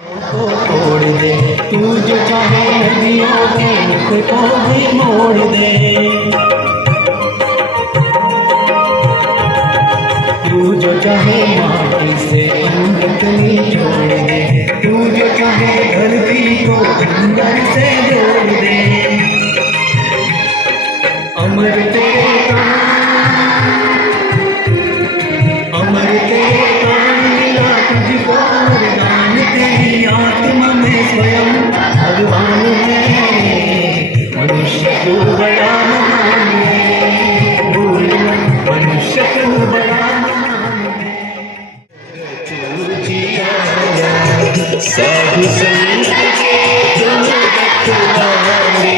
को तोड़ दे, तू जो चाहे नदियों के मुख को भी मोड़ दे, तू जो चाहे माटी से अमृत निचोड़ दे, तू जो चाहे धरती को अंदर से जोड़ दे। अमर तेरे अमर तेरे प्राण मिला तुझको वरदान, तेरी आत्मा में स्वयं भगवान है। मनुष्य को बड़ा महान है, बोलना मनुष्य को बड़ा महान है। तू जिया साधु संत के रखवारे,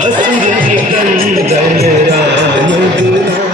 असुर निकंदन राम दुलारे।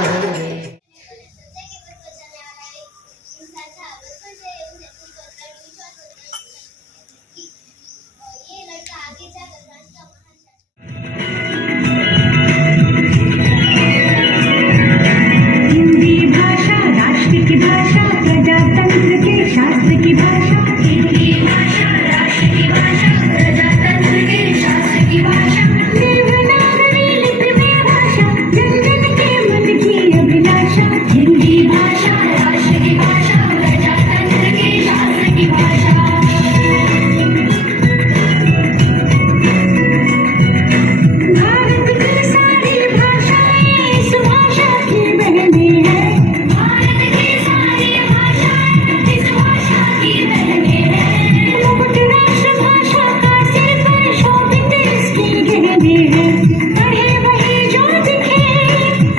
हिंदी भाषा राष्ट्र की भाषा, प्रजातंत्र के शास्त्र की भाषा। हिंदी भाषा राष्ट्र की भाषा, प्रजातंत्र के शास्त्र की भाषा। देवनागरी लिपि में भाषा, जन जन के मन की अभिलाषा। हिंदी भाषा राष्ट्र की भाषा, प्रजातंत्र के शास्त्र की भाषा। भारत की सारी भाषाएं इस भाषा की बहने हैं। भारत की सारी भाषाएं इस भाषा की बहने हैं। मुकुट राष्ट्र भाषा का सिर पर शोभित इसकी गहने हैं। पढ़े वही जो दिखे,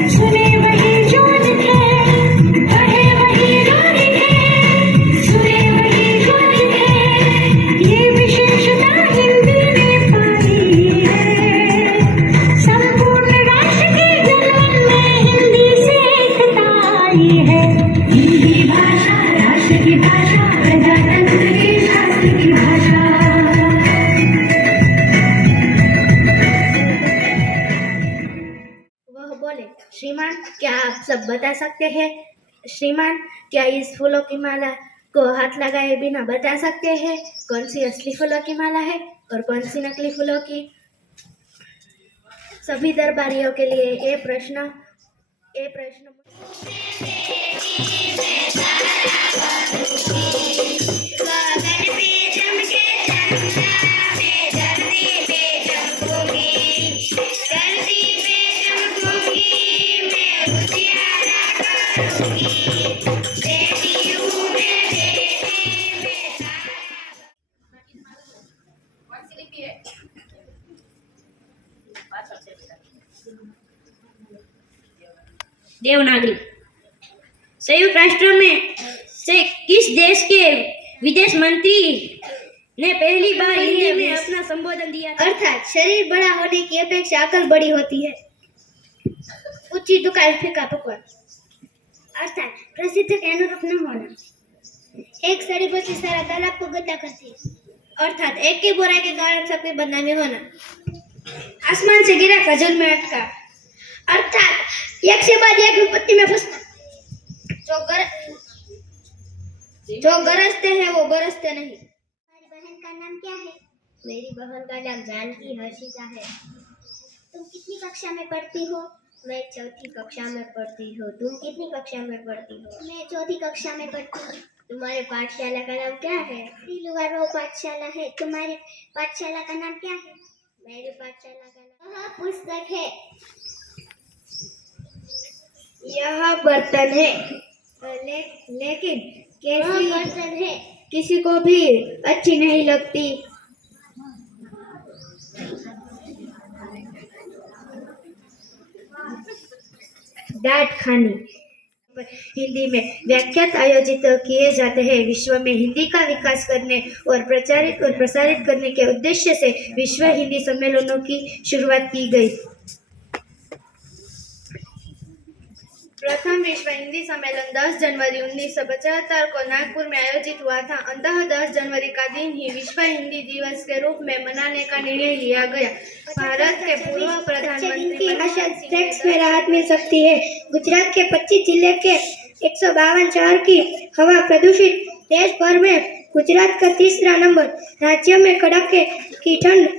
सुने वही जो दिखे। पढ़े वही जो दिखे, सुने वही जो दिखे। ये विशेषता हिंदी ने पाई है। संपूर्ण राष्ट्र के जनमन में हिंदी से एकता आई है। हिंदी भाषा राष्ट्र की भाषा, प्रजातंत्र के शास्त्र की भाषा। वह बोले, श्रीमान क्या आप सब बता सकते हैं? श्रीमान क्या इस फूलों की माला को हाथ लगाए बिना बता सकते हैं कौन सी असली फूलों की माला है और कौन सी नकली फूलों की? सभी दरबारियों के लिए ये प्रश्न देवनागरी। संयुक्त राष्ट्र में से किस देश के विदेश मंत्री ने पहली बार हिंदी में अपना संबोधन दिया था? अर्थात शरीर बड़ा होने की अपेक्षा अकल बड़ी होती है। ऊंची दुकान फीका पकवान, अर्थात प्रसिद्ध के अनुरूप न होना। एक सड़ी बची सारा तालाब को गंदा करती है, अर्थात एक की बुराई के कारण सबकी बदनामी होना। आसमान से गिरा खजूर में अटका, अर्थात एक से बाद एक विपत्ति में फंसना। जो गरजते हैं वो बरसते नहीं। तुम्हारी बहन का नाम क्या है? मेरी बहन का नाम जानकी हर्षिता है। तुम कितनी कक्षा में पढ़ती हो? मैं चौथी कक्षा में पढ़ती हूँ। तुम कितनी कक्षा में पढ़ती हो? मैं चौथी कक्षा में पढ़ती हूँ। तुम्हारे पाठशाला का नाम क्या है? लुगारो पाठशाला है। तुम्हारी पाठशाला का नाम क्या है? मेरी पाठशाला का नाम यह पुस्तक है, यह बर्तन है। लेकिन कैसी बर्तन है? किसी को भी अच्छी नहीं लगती। डांट खानी। हिंदी में व्याख्यान आयोजित किए जाते हैं। विश्व में हिंदी का विकास करने और प्रचारित और प्रसारित करने के उद्देश्य से विश्व हिंदी सम्मेलनों की शुरुआत की गई। प्रथम विश्व हिंदी सम्मेलन 10 जनवरी 1975 को नागपुर में आयोजित हुआ था। अंततः 10 जनवरी का दिन ही विश्व हिंदी दिवस के रूप में मनाने का निर्णय लिया गया। भारत के पूर्व प्रधानमंत्री भाषा टैक्स में राहत मिल सकती है। गुजरात के 25 जिले के 152 शहर की हवा प्रदूषित। देश भर में गुजरात का तीसरा नंबर। राज्य में कड़ाके की ठंड,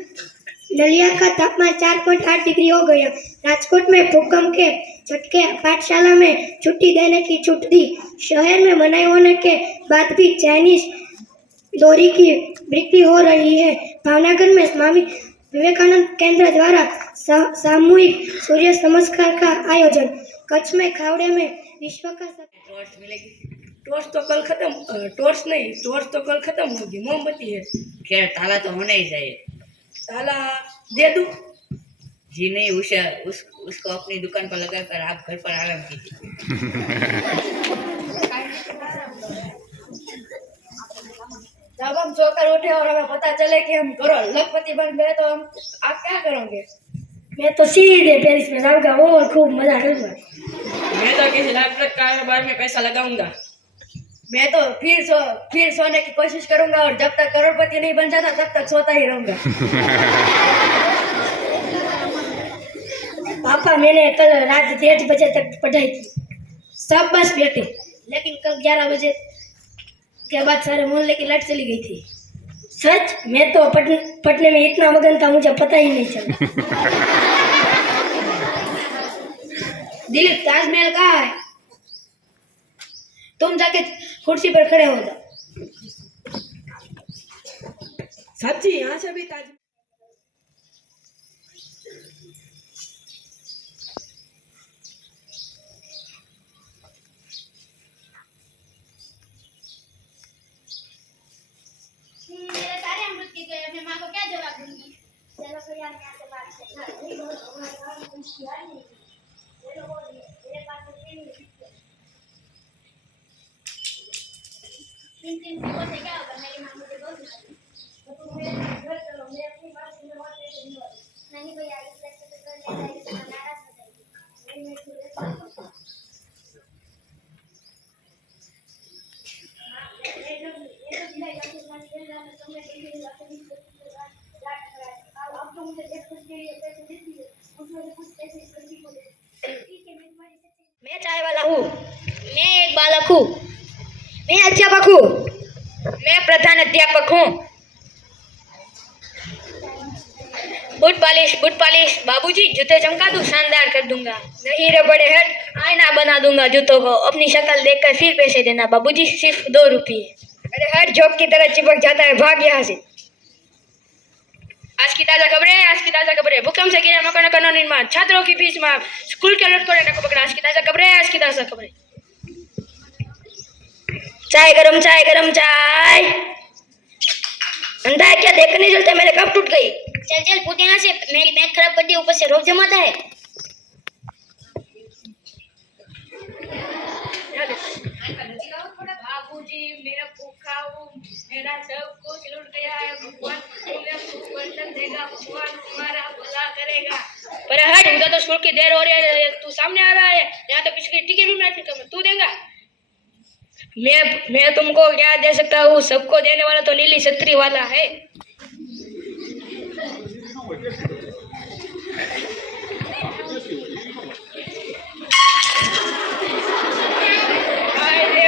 नलिया का तापमान 4.8 डिग्री हो गया। राजकोट में भूकंप के झटके, पाठशाला में छुट्टी देने की छूट दी। शहर में मनाई होने के बाद भी चाइनीज डोरी की बिक्री हो रही है। भावनगर में स्वामी विवेकानंद केंद्र द्वारा सामूहिक सूर्य नमस्कार का आयोजन। कच्छ में खावड़े में विश्व का टॉर्च मिलेगी। टॉर्च तो कल खत्म, टॉर्च नहीं, टॉर्च तो कल खत्म होगी, मोमबत्ती है। खैर ताला तो होना ही चाहिए। ताला दे दूं? जी नहीं, उसको अपनी दुकान पर लगा कर आप घर पर आराम कीजिए। जब हम सोकर उठे और हमें पता चले कि हम करोड़पति बन गए तो हम आप क्या करोगे? मैं तो सीधे पेरिस में जाऊंगा और खूब मजा करूंगा। मैं तो किसी लाभप्रद कारोबार में पैसा लगाऊंगा। मैं तो फिर सोने की कोशिश करूंगा और जब तक करोड़पति नहीं बन जाता तब तक सोता ही रहूंगा। पापा, मैंने कल रात 1:30 बजे तक पढ़ाई की, सब बस बैठे, लेकिन कल 11 बजे के बाद सारे मोहल्ले की लाइट चली गई थी। सच? मैं तो पढ़ने में इतना मगन था, मुझे पता ही नहीं चला। दिलीप, ताजमहल कहाँ है? तुम जाके कुर्सी पर खड़े हो जाओ। सच्ची यहाँ से भी ताज मेरे सारे अमृत के गए, मैं माँ को क्या जवाब दूंगी? चलो फिर यार यहाँ से बात करते हैं। मेरे पास तीन सिक्कों से क्या होगा? मेरी माँ मुझे बहुत मारेगी। तो तुम मेरे घर चलो, मैं अपनी बात सुनने वाले नहीं भैया, इस तरह से करने जाएगी तो नाराज हो जाएगी। मैं तुझे मैं चाय वाला हूँ, मैं एक बालक हूँ, मैं अध्यापक हूँ, मैं प्रधान अध्यापक हूँ। बूट पालिश, बाबूजी जूते चमका दूँ, शानदार कर दूंगा। नहीं रे बड़े हट, आईना बना दूंगा जूतों को, अपनी शक्ल देखकर फिर पैसे देना बाबूजी, सिर्फ 2 रुपये। अरे हट, जोक की तरह चिपक जाता है, भाग यहाँ से। आज की ताजा खबरें, भूकंप से गिरा मकानों का निर्माण, छात्रों की फीस माफ, स्कूल के लुटखोरों को पकड़ा। आज की ताजा खबरें। चाय गरम चाय। अंधा है क्या, देख नहीं चलते? मेरे कप टूट गई। चल पुदीना से मेरी बैंड खराब कर दी, ऊपर से रोग जमाता है। बाबूजी, मेरा भूखा हूँ, मेरा सब कुछ लूट गया है। भगवान तुम्हें बर्तन देगा, भगवान तुम्हारा भला करेगा। पर हट, उधर तो स्कूल की देर हो रही है, तू सामने आ रहा है। यहाँ तो किसी की टिकट भी मैं तू देगा? मैं तुमको क्या दे सकता हूँ? सबको देने वाला तो नीली छतरी वाला है।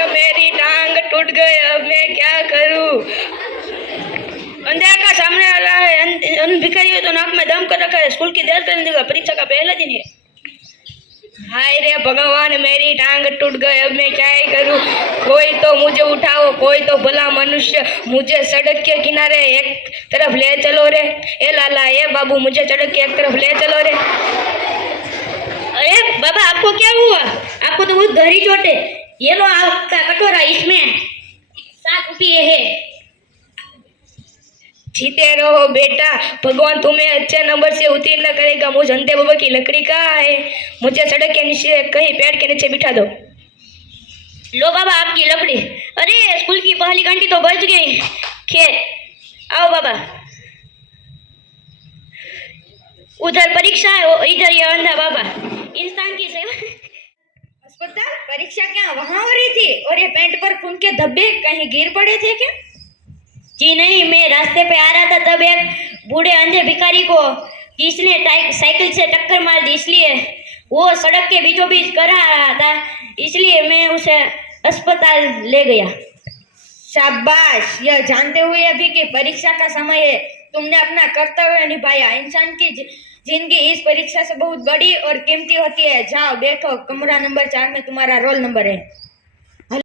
मेरी टांग टूट गई, अब मैं क्या करूं? अंधे का सामने आ रहा है, भिखारी है तो नाक में दम कर रखा है, स्कूल की देर करने देगा, परीक्षा का पहला दिन है। हाय रे भगवान, मेरी टांग टूट गई, अब मैं क्या करूं? कोई तो मुझे उठाओ, कोई तो भला मनुष्य मुझे सड़क के किनारे एक तरफ ले चलो रे। ए लाला, ए बाबू, मुझे सड़क के एक तरफ ले चलो रे। अरे बाबा, आपको क्या हुआ? आपको तो बहुत गहरी चोट है। ये लो आपका कटोरा, इसमें 7 रुपये है। जीते रहो बेटा, भगवान तुम्हें अच्छे नंबर से उत्तीर्ण करेगा। मुझे अंधे बाबा की लकड़ी कहाँ है? मुझे सड़क के नीचे कहीं पेड़ के नीचे बिठा दो। लो बाबा, आपकी लकड़ी। अरे स्कूल की पहली घंटी तो बज गई। खैर, आओ बाबा। उधर परीक्षा है, इधर ये अंधा बाबा। इंसान की सेवा। अस्पताल परीक्षा क्या वहां हो रही थी? और ये पैंट पर खून के धब्बे कहीं गिर पड़े थे क्या? जी नहीं, मैं रास्ते पे आ रहा था, तब एक बूढ़े अंधे भिखारी को किसने साइकिल से टक्कर मार दी, इसलिए वो सड़क के बीचों बीच कर आ रहा था, इसलिए मैं उसे अस्पताल ले गया। शाबाश। यह जानते हुए भी कि परीक्षा का समय है तुमने अपना कर्तव्य निभाया। इंसान की जिंदगी इस परीक्षा से बहुत बड़ी और कीमती होती है। जाओ बैठो, कमरा नंबर 4 में तुम्हारा रोल नंबर है।